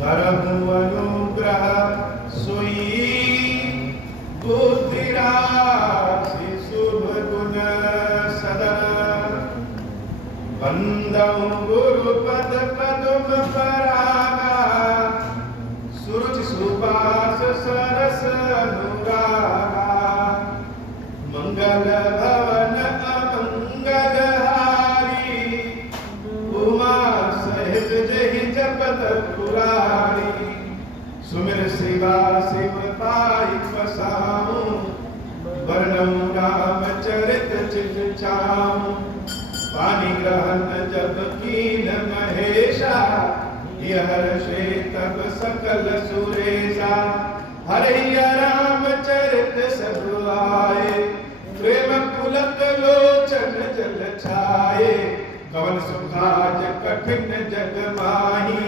करहु अनुग्रह सोई बुद्धि राशि शुभ गुण सदन वंदऊ गुरु पद पदुम परागा सुरुचि सुबास सरस अनुरागा मंगल भवन अमंगल हारी उमा सहित जहि जपत पुरारी सुमिर शिवा शिव पाई पसाऊं वर्णऊ राम चरित चित चाऊं पानी ग्रहण जब कीन महेशा यह हर्षे तब सकल सुरेशा हरिया राम चरित सब आए प्रेम पुलक लोचन जल छाए कवन सुखाज कठिन जग माही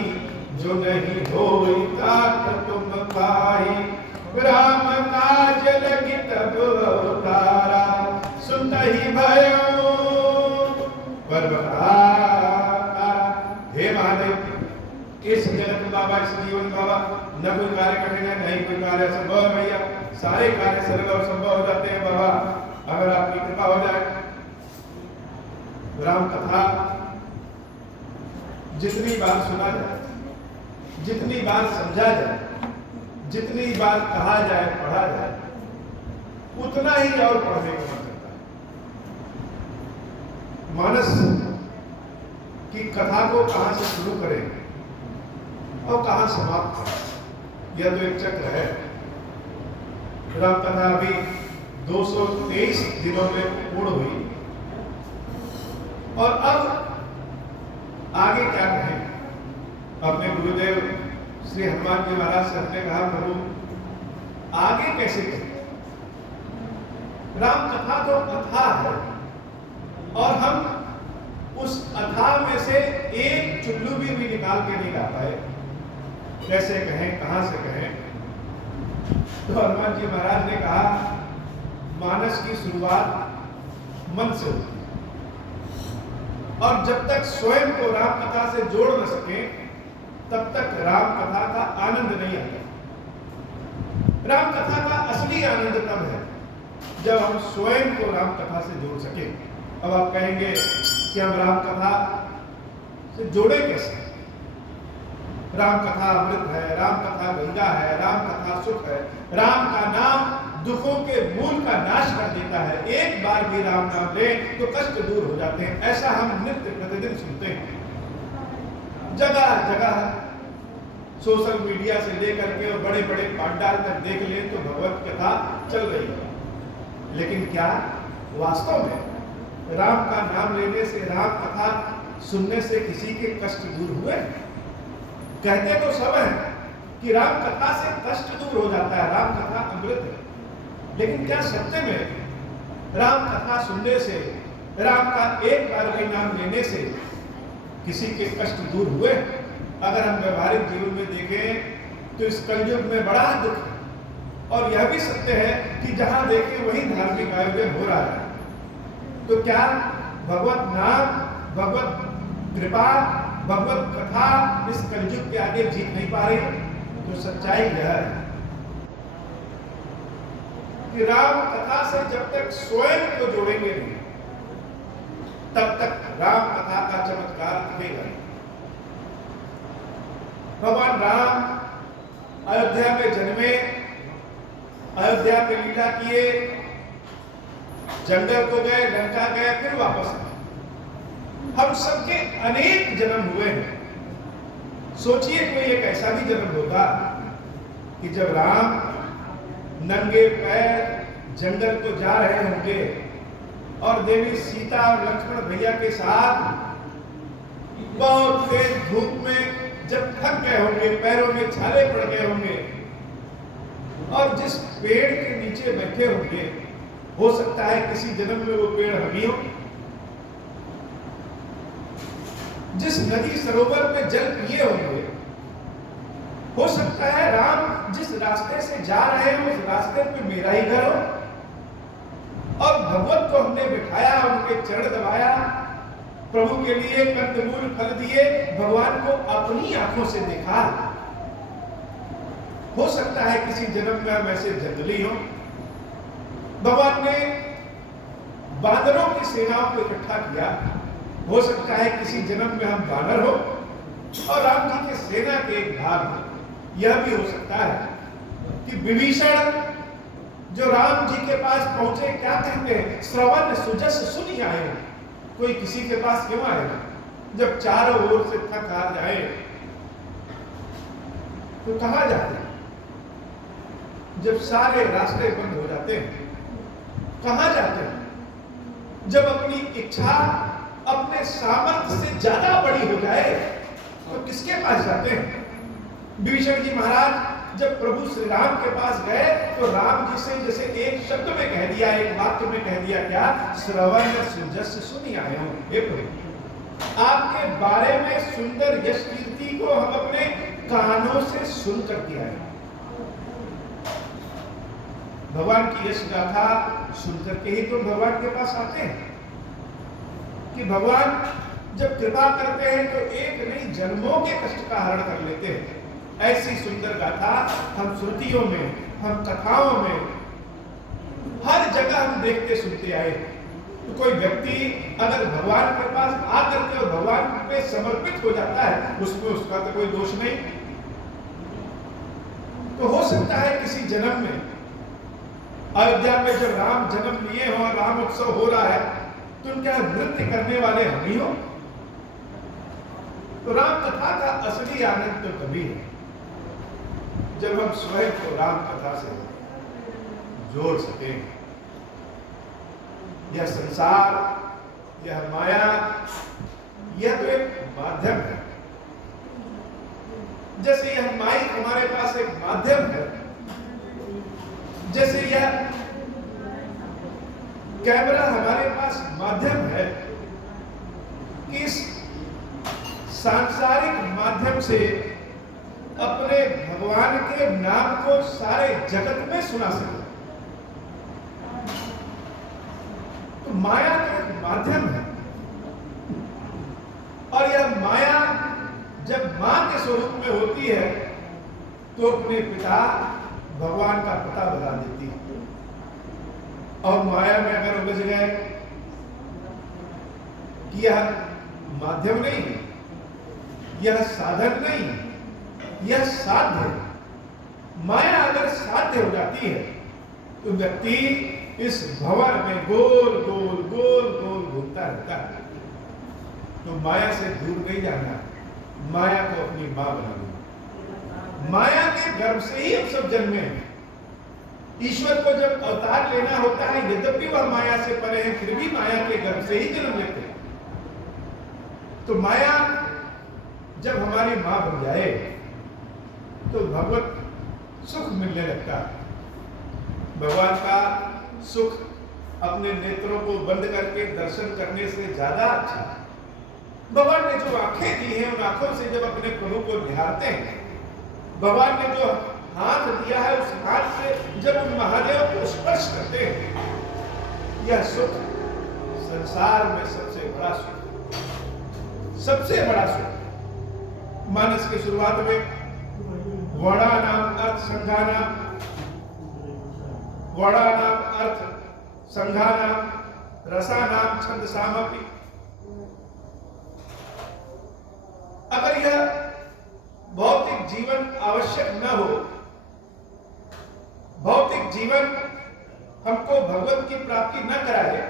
जो नहीं होई तात तुम पाही राम काज लगी तब अवतारा सुनता ही भयो हे महादेव इस जगत बाबा इस जीवन बाबा न कोई कार्य कठिन है नहीं कोई कार्य संभव है भैया सारे कार्य सरल और संभव हो जाते हैं बाबा अगर आपकी कृपा हो जाए राम कथा जितनी बार सुना जाए जितनी बार समझा जाए जितनी बार कहा जाए पढ़ा जाए उतना ही और पढ़ने को मन करता है। मानस की कथा को कहां से शुरू करें और कहां समाप्त करें यह तो एक चक्र है। राम कथा अभी 223 दिनों में पूर्ण हुई और अब आगे क्या कहें। अपने गुरुदेव श्री हनुमान जी महाराज से हमने कहा प्रभु आगे कैसे करें। राम कथा तो अथाह है और हम उस अथाह में से एक चुल्लू भी निकाल के नहीं ला पाए। कैसे कहें कहां से कहें। तो हनुमान जी महाराज ने कहा मानस की शुरुआत मन से होती है और जब तक स्वयं को राम कथा से जोड़ न सके तब तक राम कथा का आनंद नहीं आता। राम कथा का असली आनंद तब है जब हम स्वयं को राम कथा से जोड़ सके। अब आप कहेंगे कि हम राम कथा से जोड़े कैसे। राम कथा अमृत है, राम कथा गंगा है, राम कथा सुख है। राम का नाम दुखों के मूल का नाश कर देता है। एक बार भी राम नाम लें तो कष्ट दूर हो जाते हैं। ऐसा हम नित्य प्रतिदिन सुनते हैं। जगह जगह सोशल मीडिया से लेकर के और बड़े बड़े पंडाल तक देख लें तो भगवत कथा चल रही है। लेकिन क्या वास्तव में राम का नाम लेने से राम कथा सुनने से किसी के कष्ट दूर हुए। कहते तो सब हैं कि राम कथा से कष्ट दूर हो जाता है, राम कथा अमृत है। लेकिन क्या सत्य में राम कथा सुनने से राम का एक बार भी नाम लेने से किसी के कष्ट दूर हुए। अगर हम व्यवहारिक जीवन में देखें तो इस कलयुग में बड़ा दुख है और यह भी सत्य है कि जहां देखें वहीं धार्मिक आयोजन हो रहा है। तो क्या भगवत नाम भगवत कृपा भगवत कथा इस कलयुग के आगे जीत नहीं पा रही। तो सच्चाई यह है कि राम कथा से जब तक स्वयं को जोड़ेंगे नहीं तब तक राम कथा का चमत्कार दिखेगा। भगवान राम अयोध्या में जन्मे, अयोध्या में लीला किए, जंगल को गए, लंका गए, फिर वापस आए। हम सबके अनेक जन्म हुए हैं। सोचिए कोई एक ऐसा भी जन्म होगा कि जब राम नंगे पैर जंगल को जा रहे होंगे और देवी सीता और लक्ष्मण भैया के साथ बहुत तेज धूप में जब थक गए होंगे, पैरों में छाले पड़ गए होंगे और जिस पेड़ के नीचे बैठे होंगे हो सकता है किसी जन्म में वो पेड़ हम ही हो। जिस नदी सरोवर में जल पिए होंगे हो सकता है राम जिस रास्ते से जा रहे हैं उस रास्ते पे मेरा ही घर हो। और भगवत को हमने बिठाया, उनके चरण दबाया, प्रभु के लिए कंदमूल फल दिए, भगवान को अपनी आंखों से देखा। हो सकता है किसी जन्म में हम ऐसे जंगली हों। भगवान ने बानरों की सेनाओं को इकट्ठा किया, हो सकता है किसी जन्म में हम बानर हो और राम जी के सेना के एक भाग हो। यह भी हो सकता है कि विभीषण जो राम जी के पास पहुंचे, क्या कहते हैं, श्रवण सुजस सुनि आए। कोई किसी के पास क्यों आएगा जब चारों ओर से थक हार जाए तो कहां जाते हैं? जब सारे रास्ते बंद हो जाते हैं कहां जाते हैं? जब अपनी इच्छा अपने सामर्थ्य से ज्यादा बड़ी हो जाए तो किसके पास जाते हैं? विभीषण जी महाराज जब प्रभु श्री राम के पास गए तो राम जी से जैसे एक शब्द में कह दिया, एक वाक्य में कह दिया, क्या? श्रवण सुजस सुनि आए हो। हे प्रभु, आपके बारे में सुंदर यश कीर्ति को हम अपने कानों से सुन करके आए। भगवान की यश गाथा सुनकर के ही तो भगवान के पास आते हैं कि भगवान जब कृपा करते हैं तो एक नहीं जन्मों के कष्ट का हरण कर लेते हैं। ऐसी सुंदर गाथा हम श्रुतियों में, हम कथाओं में, हर जगह हम देखते सुनते आए। तो कोई व्यक्ति अगर भगवान के पास आकर के और भगवान पे समर्पित हो जाता है, उसमें उसका तो कोई दोष नहीं। तो हो सकता है किसी जन्म में अयोध्या में जब राम जन्म लिए हो और राम उत्सव हो रहा है तो उनके नृत्य करने वाले हम ही हो। तो राम कथा का असली आनंद तो तभी है जब हम स्वयं को राम कथा से जोड़ सकें। यह संसार, यह माया, यह तो एक माध्यम है। जैसे यह माइक हमारे पास एक माध्यम है, जैसे यह कैमरा हमारे पास माध्यम है कि इस सांसारिक माध्यम से अपने भगवान के नाम को सारे जगत में सुना सके। तो माया तो एक माध्यम है और यह माया जब मां के स्वरूप में होती है तो अपने पिता भगवान का पता बता देती है। और माया में अगर उलझ गए कि यह माध्यम नहीं है, यह साधन नहीं है, यह साध्य है। माया अगर साध्य हो जाती है तो व्यक्ति इस भंवर में गोल गोल गोल गोल घूमता रहता है। तो माया से दूर नहीं जाना, माया को अपनी मां बना देना। माया के गर्भ से ही हम सब जन्मे हैं। ईश्वर को जब अवतार लेना होता है, यद्यपि वह माया से परे है, फिर भी माया के गर्भ से ही जन्म लेते हैं। तो माया जब हमारी मां बन जाए तो भगवत सुख मिलने लगता है। भगवान का सुख अपने नेत्रों को बंद करके दर्शन करने से ज्यादा अच्छा है। भगवान ने जो आंखें दी हैं, उन आंखों से जब अपने प्रभु को निहारते हैं, भगवान ने जो हाथ दिया है, उस हाथ से जब उन महादेव को स्पर्श करते हैं, यह सुख संसार में सबसे बड़ा सुख, सबसे बड़ा सुख। मानस की शुरुआत में वर्णानाम अर्थ संघानाम, वर्णानाम अर्थ संघानाम, रसानाम छंदसामपि। अगर यह भौतिक जीवन आवश्यक न हो, भौतिक जीवन हमको भगवत की प्राप्ति न कराए,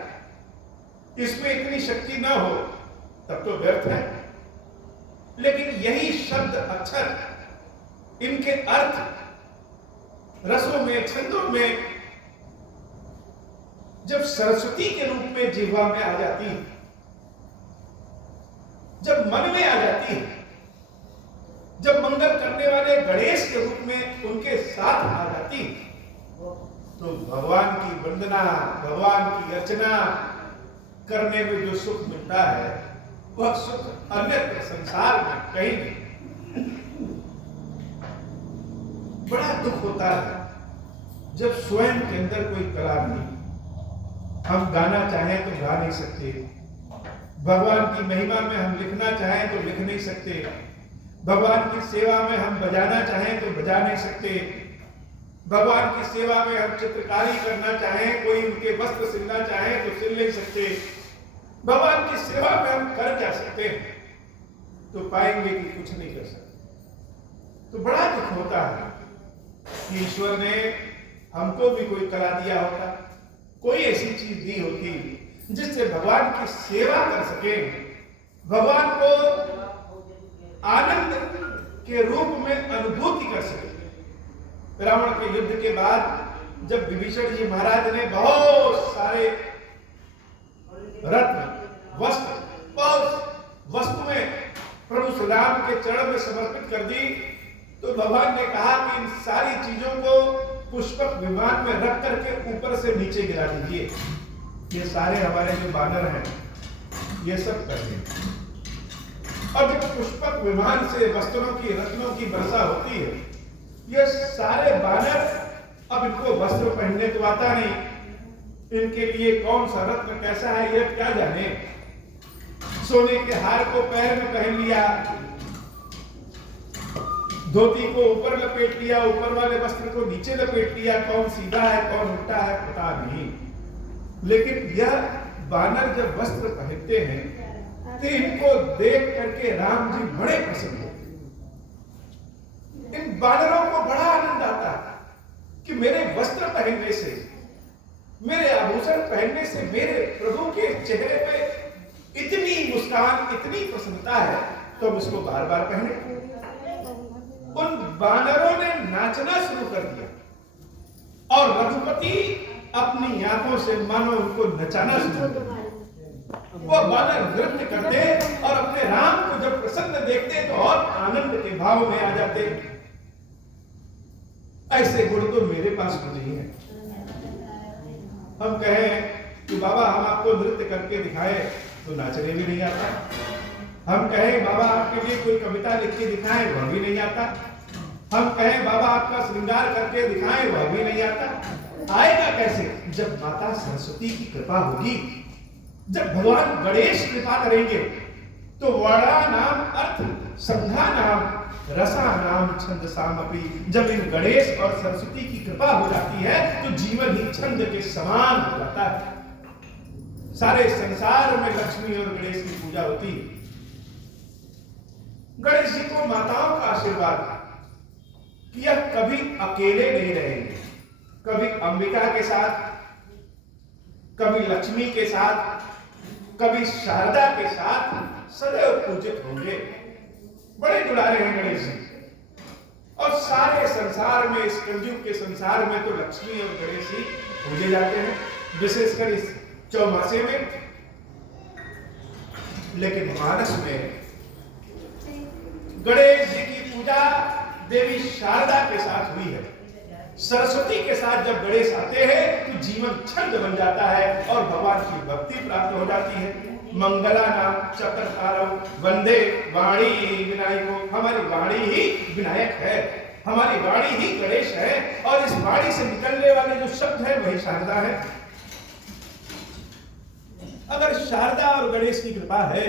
इसमें इतनी शक्ति न हो, तब तो व्यर्थ है। लेकिन यही शब्द अक्षर, इनके अर्थ रसों में, छंदों में जब सरस्वती के रूप में जिह्वा में आ जाती है, जब मन में आ जाती है, जब मंगल करने वाले गणेश के रूप में उनके साथ आ जाती, तो भगवान की वंदना, भगवान की अर्चना करने में जो सुख मिलता है, वह सुख अन्यत्र संसार में कहीं नहीं। बड़ा दुख होता है जब स्वयं के अंदर कोई कला नहीं, हम गाना चाहें तो गा नहीं सकते, भगवान की महिमा में हम लिखना चाहें तो लिख नहीं सकते, भगवान की सेवा में हम बजाना चाहें तो बजा नहीं सकते। भगवान की सेवा में हम चित्रकारी करना चाहें, कोई उनके वस्त्र सिलना चाहे तो सिल नहीं सकते। भगवान की सेवा में हम कर क्या सकते हैं? तो पाएंगे कि कुछ नहीं कर सकते। तो बड़ा दुख होता है कि ईश्वर ने हमको भी कोई कला दिया होता, कोई ऐसी चीज दी होती जिससे भगवान की सेवा कर सके, भगवान को आनंद के रूप में अनुभूति कर सके। रावण के युद्ध के बाद जब विभीषण जी महाराज ने बहुत सारे रत्न, वस्त्र, बहुत वस्तुएं प्रभु श्री राम के चरण में समर्पित कर दी, तो भगवान ने कहा कि इन सारी चीजों को पुष्पक विमान में रख करके ऊपर से नीचे गिरा दीजिए। ये सारे हमारे जो बानर हैं ये सब कर दें। और जब पुष्पक विमान से वस्त्रों की, रत्नों की वर्षा होती है, ये सारे बानर, अब इनको वस्त्र पहनने तो आता नहीं, इनके लिए कौन सा रत्न कैसा है ये क्या जाने। सोने के हार को पैर में पहन लिया, धोती को ऊपर लपेट लिया, ऊपर वाले वस्त्र को नीचे लपेट लिया, कौन सीधा है कौन उल्टा है पता नहीं। लेकिन यह बानर जब वस्त्र पहनते हैं तो इनको देख करके राम जी बड़े प्रसन्न होते। इन बानरों को बड़ा आनंद आता है कि मेरे वस्त्र पहनने से, मेरे आभूषण पहनने से मेरे प्रभु के चेहरे पे इतनी मुस्कान, इतनी प्रसन्नता है, तो हम इसको बार बार पहने। उन बानरों ने नाचना शुरू कर दिया और रघुपति अपनी आंखों से मानो उनको नचाना शुरू कर दिया। वो बानर नृत्य करते और अपने राम को जब प्रसन्न देखते तो और आनंद के भाव में आ जाते। ऐसे गुण तो मेरे पास नहीं है। हम कहें कि बाबा हम आपको नृत्य करके दिखाए तो नाचने भी नहीं आता। हम कहें बाबा आपके लिए कोई कविता लिख के दिखाएं, वह भी नहीं आता। हम कहें बाबा आपका श्रृंगार करके दिखाएं, वह भी नहीं आता। आएगा कैसे? जब माता सरस्वती की कृपा होगी, जब भगवान गणेश कृपा करेंगे, तो वड़ा नाम अर्थ, संध्या नाम, रसा नाम, छंद सामपि। जब इन गणेश और सरस्वती की कृपा हो जाती है तो जीवन ही छंद के समान हो जाता है। सारे संसार में लक्ष्मी और गणेश की पूजा होती है। गणेश जी को माताओं का आशीर्वाद कि यह कभी अकेले नहीं रहेंगे, कभी अंबिका के साथ, कभी लक्ष्मी के साथ, कभी शारदा के साथ सदैव पूजित होंगे। बड़े दुलारे हैं गणेश जी। और सारे संसार में, इस कलयुग के संसार में तो लक्ष्मी और गणेश ही पूजे जाते हैं, विशेषकर इस चौमासे में। लेकिन मानस में गणेश जी की पूजा देवी शारदा के साथ हुई है। सरस्वती के साथ जब गणेश आते हैं तो जीवन छंद बन जाता है और भगवान की भक्ति प्राप्त हो जाती है। मंगला नाम चक्रतारम वंदे वाणी विनायको। हमारी वाणी ही विनायक है, हमारी वाणी ही गणेश है, और इस वाणी से निकलने वाले जो शब्द है वही शारदा है। अगर शारदा और गणेश की कृपा है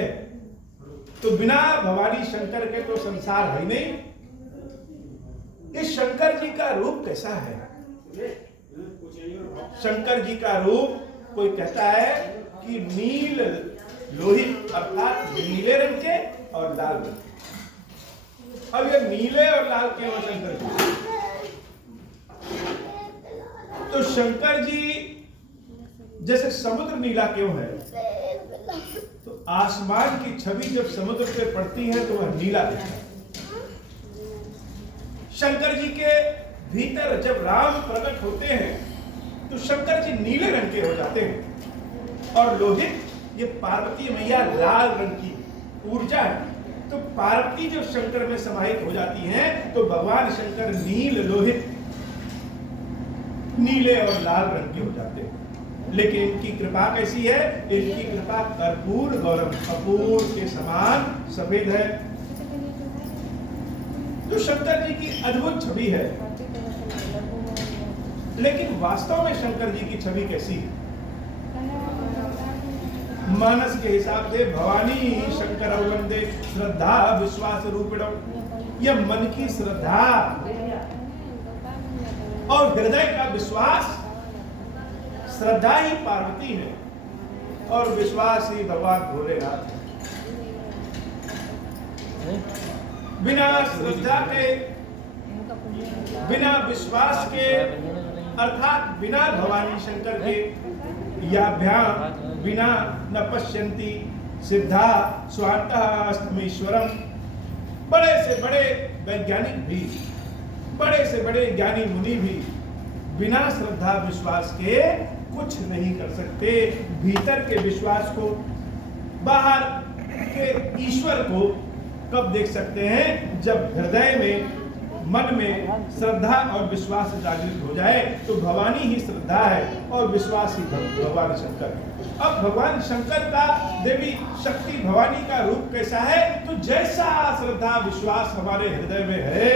तो बिना भवानी शंकर के तो संसार है नहीं। इस शंकर जी का रूप कैसा है? शंकर जी का रूप कोई कहता है कि नील लोहित, अर्थात नीले रंग के और लाल रंग के। अब ये नीले और लाल के हो शंकर जी, तो शंकर जी जैसे समुद्र नीला क्यों है? तो आसमान की छवि जब समुद्र पे पड़ती है तो वह नीला दिखता है। शंकर जी के भीतर जब राम प्रकट होते हैं तो शंकर जी नीले रंग के हो जाते हैं, और लोहित, ये पार्वती मैया लाल रंग की ऊर्जा है। तो पार्वती जब शंकर में समाहित हो जाती हैं तो भगवान शंकर नील, लोहित, नीले और लाल रंग के हो जाते हैं। लेकिन इनकी कृपा कैसी है? इनकी कृपा कर्पूर गौरम, कपूर के समान सफेद है। तो शंकर जी की अद्भुत छवि है। लेकिन वास्तव में शंकर जी की छवि कैसी है? मानस के हिसाब से भवानी शंकर वंदे श्रद्धा विश्वास रूपिणम। यह मन की श्रद्धा और हृदय का विश्वास। श्रद्धा ही पार्वती है और विश्वास ही भगवान भोलेनाथ है। बिना श्रद्धा के, बिना विश्वास के, अर्थात बिना भवानी शंकर के, याभ्याम बिना न पश्यन्ति सिद्धा स्वान्तः अस्तमीश्वरम। बड़े से बड़े वैज्ञानिक भी, बड़े से बड़े ज्ञानी मुनि भी बिना श्रद्धा विश्वास के कुछ नहीं कर सकते। भीतर के विश्वास को, बाहर के ईश्वर को कब देख सकते हैं? जब हृदय में, मन में श्रद्धा और विश्वास जागृत हो जाए। तो भवानी ही श्रद्धा है और विश्वास ही भगवान शंकर है। अब भगवान शंकर का, देवी शक्ति भवानी का रूप कैसा है? तो जैसा श्रद्धा विश्वास हमारे हृदय में है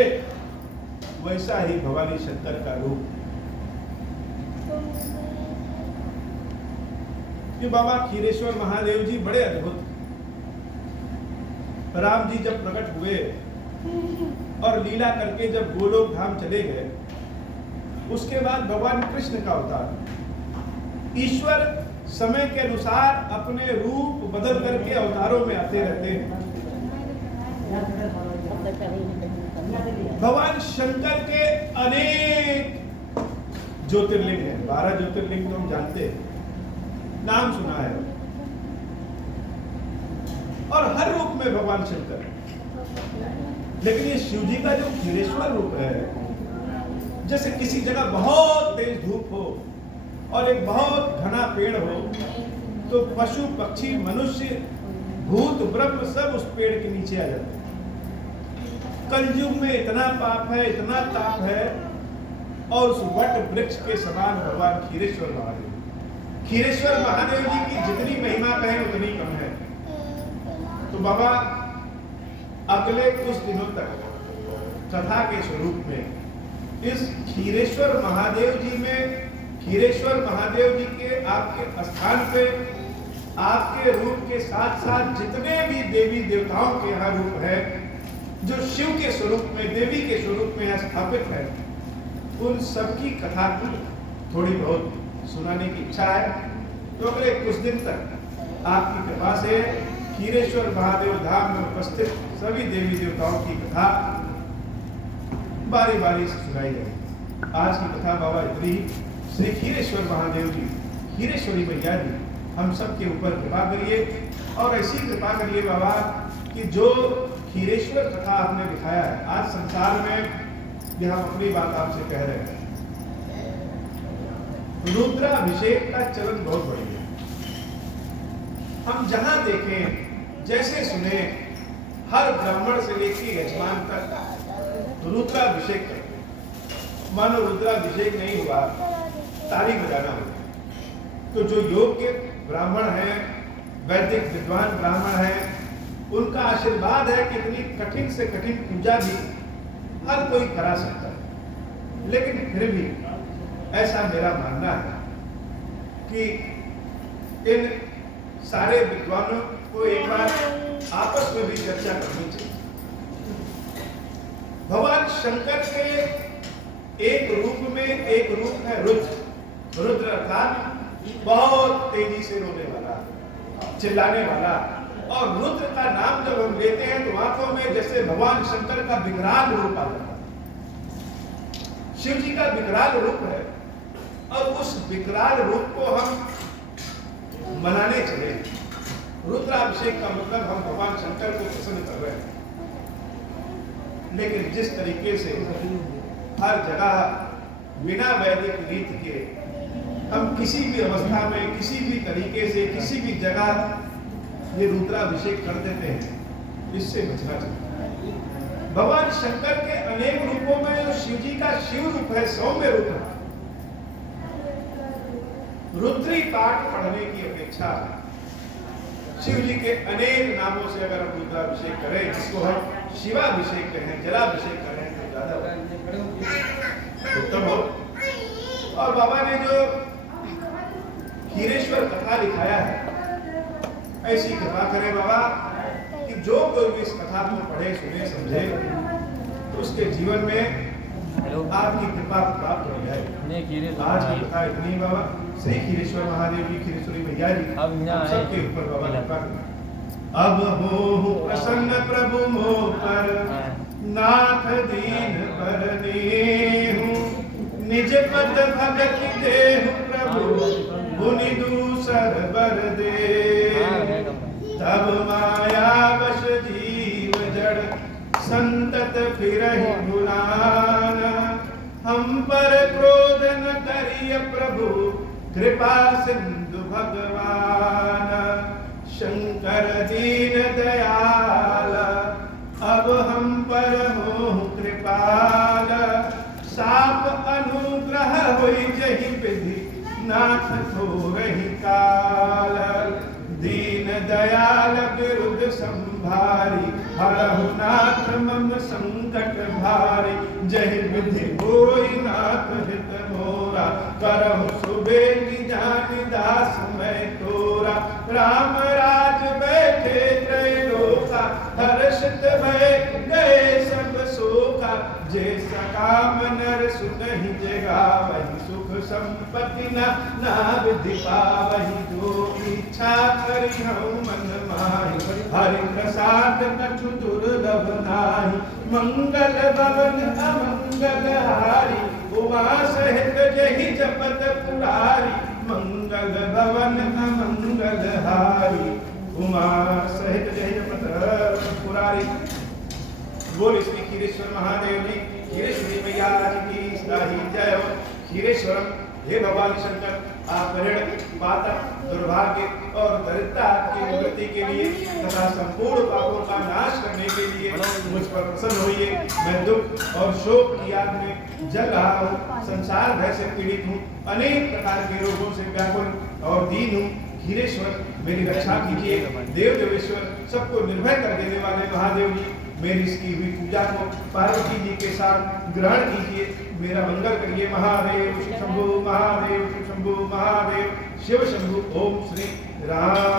वैसा ही भवानी शंकर का रूप। कि बाबा खीरेश्वर महादेव जी बड़े अद्भुत। राम जी जब प्रकट हुए और लीला करके जब गोलोक धाम चले गए, उसके बाद भगवान कृष्ण का अवतार। ईश्वर समय के अनुसार अपने रूप बदल करके अवतारों में आते रहते हैं। भगवान शंकर के अनेक ज्योतिर्लिंग हैं। 12 ज्योतिर्लिंग तो हम जानते हैं, नाम सुना है। और हर रूप में भगवान शंकर। लेकिन ये शिव जी का जो खीरेश्वर रूप है, जैसे किसी जगह बहुत तेज धूप हो और एक बहुत घना पेड़ हो, तो पशु पक्षी मनुष्य भूत ब्रह्म सब उस पेड़ के नीचे आ जाते हैं। कलयुग में इतना पाप है, इतना ताप है, और उस वट वृक्ष के समान भगवान खीरेश्वर महादेव। खीरेश्वर महादेव जी की जितनी महिमा कहें उतनी कम है। तो बाबा अगले कुछ दिनों तक कथा के स्वरूप में इस खीरेश्वर महादेव जी में, खीरेश्वर महादेव जी के आपके स्थान पे, आपके रूप के साथ साथ जितने भी देवी देवताओं के यहाँ रूप है, जो शिव के स्वरूप में, देवी के स्वरूप में यहाँ स्थापित है, उन सबकी कथा को थोड़ी बहुत सुनाने की इच्छा है। तो अगले कुछ दिन तक आपकी कृपा से खीरेश्वर महादेव धाम में उपस्थित सभी देवी देवताओं की कथा बारी बारी से सुनाई जाएगी। आज की कथा बाबा इतनी। श्री खीरेश्वर महादेव जी, खीरेश्वरी मैया जी, हम सब के ऊपर कृपा करिए और ऐसी कृपा करिए बाबा कि जो खीरेश्वर कथा आपने दिखाया है आज संसार में, यह हम अपनी बात आपसे कह रहे हैं, रुद्राभिषेक का चलन बहुत बढ़ गया। हम जहां देखें, जैसे सुने, हर ब्राह्मण से लेकर यजमान तक रुद्राभिषेक करते। मानो रुद्राभिषेक नहीं हुआ, ताली बजाना होगा। तो जो योग्य ब्राह्मण हैं, वैदिक विद्वान ब्राह्मण हैं, उनका आशीर्वाद है कि इतनी कठिन से कठिन पूजा भी हर कोई करा सकता है। लेकिन फिर भी ऐसा मेरा मानना है कि इन सारे विद्वानों को एक बार आपस में भी चर्चा करनी चाहिए। भगवान शंकर के एक रूप में एक रूप है रुद्र। रुद्र अर्थात बहुत तेजी से रोने वाला, चिल्लाने वाला। और रुद्र का नाम जब हम लेते हैं तो आंखों में जैसे भगवान शंकर का विकराल रूप आता है। शिव जी का विकराल रूप है और उस विकराल रूप को हम मनाने चले। रुद्राभिषेक का मतलब हम भगवान शंकर को प्रसन्न कर रहे हैं। लेकिन जिस तरीके से हर जगह बिना वैदिक रीति के हम किसी भी अवस्था में, किसी भी तरीके से, किसी भी जगह ये रुद्राभिषेक कर देते हैं, इससे बचना चाहिए। भगवान शंकर के अनेक रूपों में जो शिव जी का शिव रूप है, सौम्य रूप है, रुद्री पाठ पढ़ने की अपेक्षा शिव जी के अनेक नामों से अगर हम रुद्राभिषेक करें, जिसको हम शिवाभिषेक कहें, जलाभिषेक करें, तो ज्यादा उत्तम हो। और बाबा ने जो खीरेश्वर कथा दिखाया है, ऐसी कृपा करें बाबा कि जो कोई भी इस कथा को पढ़े, सुने, समझे, उसके जीवन में आपकी कृपा प्राप्त हो जाए। आज की कथा इतनी बाबा, श्री खीरेश्वर महादेव जी, खीरेश्वरी मैया जी आप सबके ऊपर बाबा कृपा करें। अब हो प्रसन्न प्रभु मोह पर, नाथ दीन पर देहु, निज पद भगत देहु प्रभु, मुनि दूसर बर दे। तब माया वश जीव जड़, संतत फिरहि भुलाना, हम पर क्रोध न करिय प्रभु, कृपा सिंधु भगवान। शंकर दीन दयाल, अब हम पर हो कृपाल, साप अनुग्रह होई जहि विधि, नाथ थोरहि काल। दीन दयाल विरुद्ध संभारी, हरहु नाथ मम संकट भारी। जहि विधि होई नाथ हित मोरा, करहु सुबेली जानि दास मैं तोरा। राम राज बैठे त्रैलोका, हर्षित भय गए सब शोका। जे सकाम नर सुनहि जगावहि, सुख संपत्ति ना विधि पावहि। जो इच्छा करि हऊँ मन माहि, हरि प्रसाद कछु दुर्लभ नाहि। मंगल भवन अमंगल हारी, उमा सहित जहि जपत पुरारी। मंगल भवन अमंगल हारी, उमा सहित जहि जपत पुरारी। बोल श्री खीरेश्वर महादेव जी, खीरेश्वरी मैया जी की सदाही जय हो। खीरेश्वरम, हे भगवान शंकर, आप ऋण, पातक, दुर्भाग्य और दरिद्रता की निवृत्ति के लिए तथा संपूर्ण पापों का नाश करने के लिए मुझ पर प्रसन्न होइए। मैं दुख और शोक की आग में जल रहा हूँ, संसार भय से पीड़ित हूँ, अनेक प्रकार के रोगों से व्याकुल और दीन हूँ। खीरेश्वर, मेरी रक्षा कीजिए। देव देवेश्वर, सबको निर्भय कर देने वाले महादेव जी, मेरी इसकी हुई पूजा को पार्वती जी के साथ ग्रहण कीजिए। मेरा मंगल करिए। महादेव शिव शंभु, महादेव शिव शंभु, महादेव शिव शंभु। ओम श्री राम